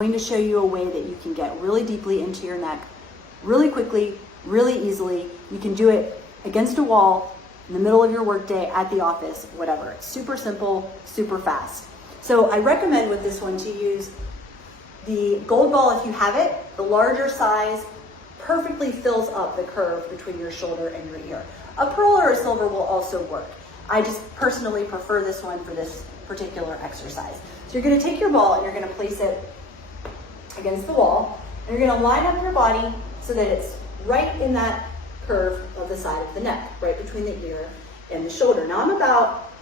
going to show you a way that you can get really deeply into your neck, really quickly, really easily. You can do it against a wall, in the middle of your workday, at the office, whatever. It's super simple, super fast. So I recommend with this one to use the gold ball if you have it. The larger size perfectly fills up the curve between your shoulder and your ear. A pearl or a silver will also work. I just personally prefer this one for this particular exercise. So you're going to take your ball and you're going to place it against the wall, and you're going to line up your body so that it's right in that curve of the side of the neck, right between the ear and the shoulder. Now I'm about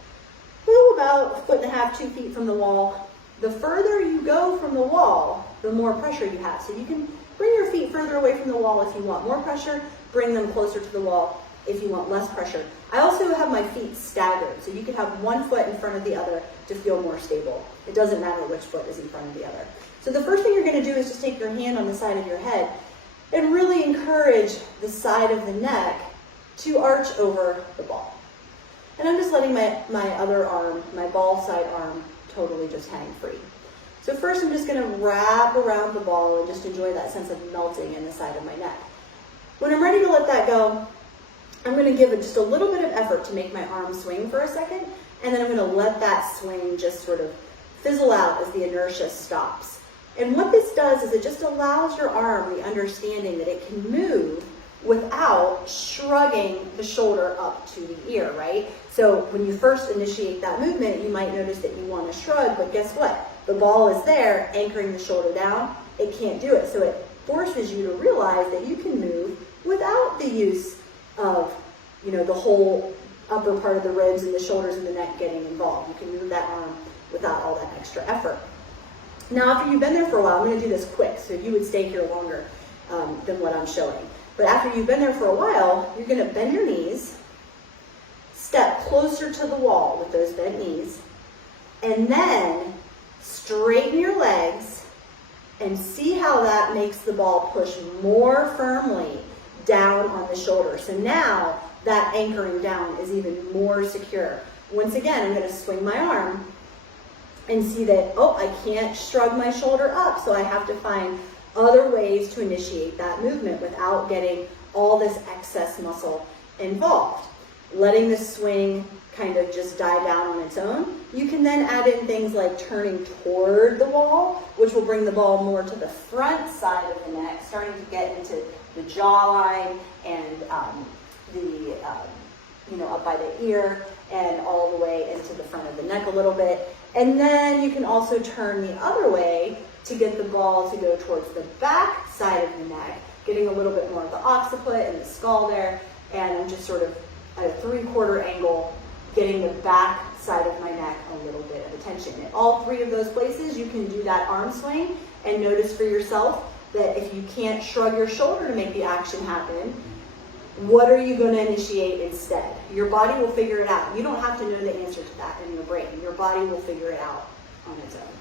a foot and a half, 2 feet from the wall. The further you go from the wall, the more pressure you have. So you can bring your feet further away from the wall if you want more pressure, bring them closer to the wall if you want less pressure. I also have my feet staggered, so you could have one foot in front of the other to feel more stable. It doesn't matter which foot is in front of the other. So the first thing you're going to do is just take your hand on the side of your head and really encourage the side of the neck to arch over the ball. And I'm just letting my other arm, my ball side arm, totally just hang free. So first I'm just going to wrap around the ball and just enjoy that sense of melting in the side of my neck. When I'm ready to let that go, I'm going to give it just a little bit of effort to make my arm swing for a second, and then I'm going to let that swing just sort of fizzle out as the inertia stops. And what this does is it just allows your arm the understanding that it can move without shrugging the shoulder up to the ear, right? So when you first initiate that movement, you might notice that you want to shrug, but guess what? The ball is there anchoring the shoulder down. It can't do it. So it forces you to realize that you can move without the use of, the whole upper part of the ribs and the shoulders and the neck getting involved. You can move that arm without all that extra effort. Now, after you've been there for a while, I'm going to do this quick, so you would stay here longer than what I'm showing. But after you've been there for a while, you're going to bend your knees, step closer to the wall with those bent knees, and then straighten your legs and see how that makes the ball push more firmly down on the shoulder. So now that anchoring down is even more secure. Once again, I'm going to swing my arm and see that, I can't shrug my shoulder up, so I have to find other ways to initiate that movement without getting all this excess muscle involved. Letting the swing kind of just die down on its own. You can then add in things like turning toward the wall, which will bring the ball more to the front side of the neck, starting to get into the jawline and up by the ear and all the way into the front of the neck a little bit. And then you can also turn the other way to get the ball to go towards the back side of the neck, getting a little bit more of the occiput and the skull there. And I'm just sort of at a 3/4 angle, getting the back side of my neck a little bit of attention. In all three of those places, you can do that arm swing and notice for yourself that if you can't shrug your shoulder to make the action happen, what are you going to initiate instead? Your body will figure it out. You don't have to know the answer to that in your brain. Your body will figure it out on its own.